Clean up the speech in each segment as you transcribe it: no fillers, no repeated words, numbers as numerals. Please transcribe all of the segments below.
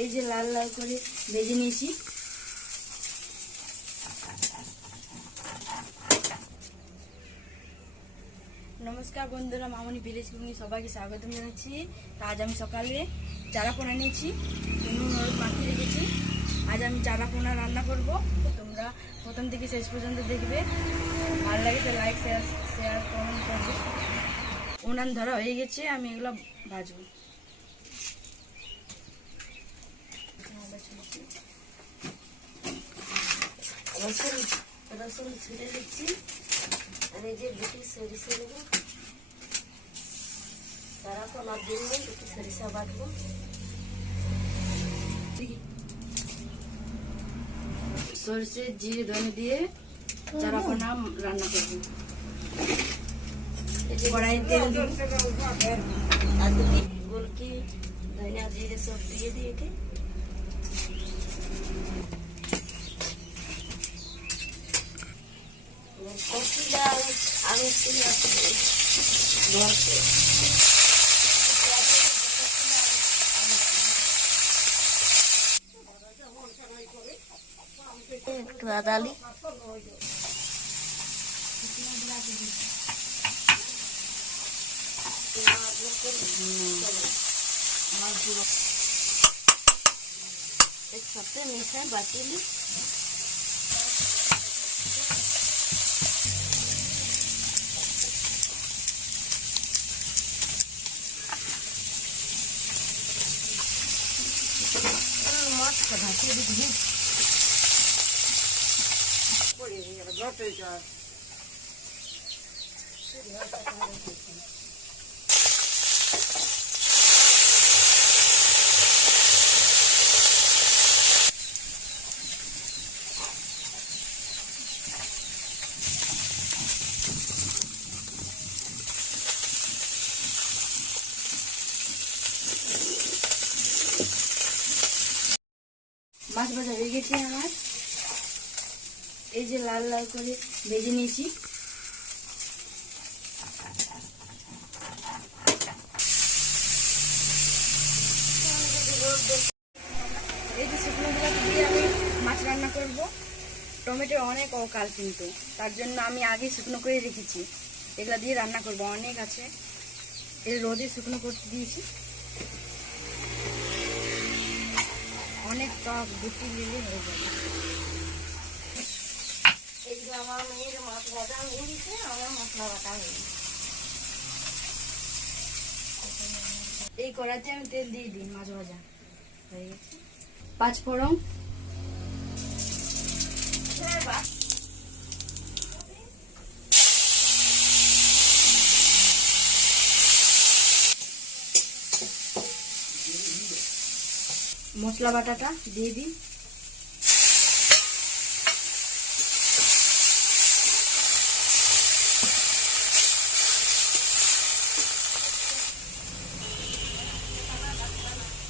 এই যে লাল লাল করে ভেজে নিয়েছি। নমস্কার বন্ধুরা, মামনি ভিলেজ কুকিং সবাইকে স্বাগতম জানাচ্ছি। আজ আমি সকালে চারা পোনা নিয়েছি, নুন হলুদ মাখিয়ে রেখেছি। আজ আমি চারা পোনা রান্না করব। তোমরা প্রথম থেকে শেষ পর্যন্ত দেখবে। ভালো লাগে তো লাইক শেয়ার কমেন্ট করবে। উনান ধরা হয়ে গেছে, আমি এগুলো ভাজবো। রসুন ছিঁড়ে দিচ্ছি। আর এই যে দুটি সরিষা দেবো, তারা পোনার জন্য দুটি সরিষা বাটবো। সরষে জিরে ধনে দিয়ে চারা পোনা রান্না করবো। কড়াই তেল দিব, আর দুটি গোলকি ধনিয়া জিরে সব দিয়ে দিই। একে কপিটা আমি ঘরতে একটু আদালি একসাথে মিশাই বাটিলি। মাছটা ভাসিয়ে দিবি। মাছ ভাজা হয়ে গেছে আমার। এই যে লাল লাল করে ভেজে নিয়েছি। এই যে শুকনো মশলা দিয়ে আমি মাছ রান্না করব। টমেটোর অনেক অকাল, কিন্তু তার জন্য আমি আগে শুকনো করে রেখেছি। এগুলা দিয়ে রান্না করব, অনেক আছে। এই রোদে শুকনো করতে দিয়েছি। অনেক টক দুটি মিলে হয়ে যাবে। এইগুলো আমার মেয়ের মাছ ভাজা হয়ে গেছে, আমার মশলা বাটা হয়ে গেছে। এই কড়াইতে আমি তেল দিয়ে দিই। মাছ ভাজা হয়ে গেছে। 5 ফোড়ন, মশলা বাটাটা দিয়ে দিই।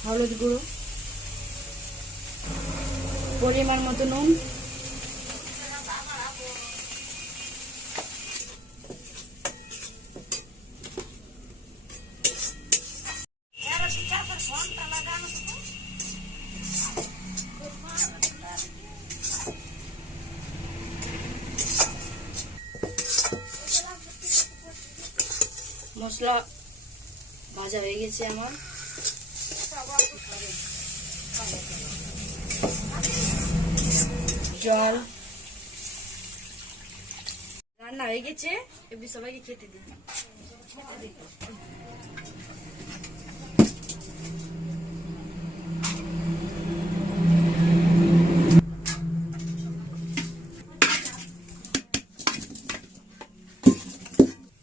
হলুদ গুঁড়ো, পরিমাণ মতো নুন, মশলা ভাজা হয়ে গেছে আমার। জল, রান্না হয়ে গেছে। এবার সবাইকে খেতে দিই।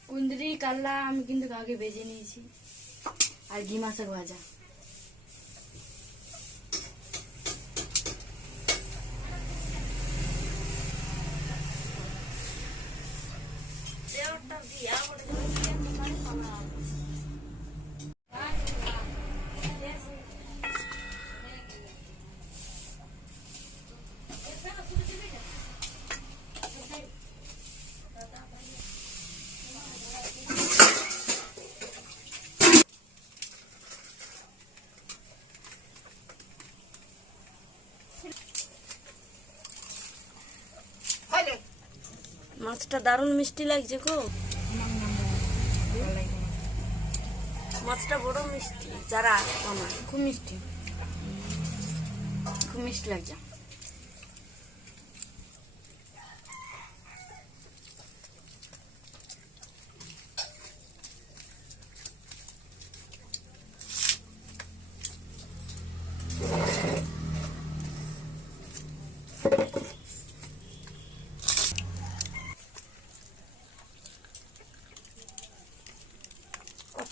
কুঁদরি কাল্লা আমি কিন্তু আগে ভেজে নিয়েছি, আর ঘি মাছের ভাজা। মাছটা দারুণ মিষ্টি লাগছে গো। আমার নাম ভালো লাগে আমার। মাছটা বড় মিষ্টি, যারা আমার খুব মিষ্টি, খুব মিষ্টি লাগছে।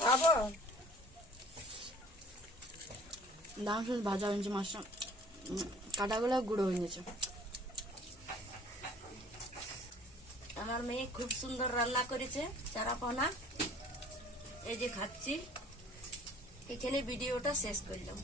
খাবো। দাম শুধু ভাজা হয়েছে মাছটা, কাটাগুলো গুঁড়ো হয়ে গেছে। আমার মেয়ে খুব সুন্দর রান্না করেছে চারাপোনা, এই যে খাচ্ছি। এখানে ভিডিওটা শেষ করলাম।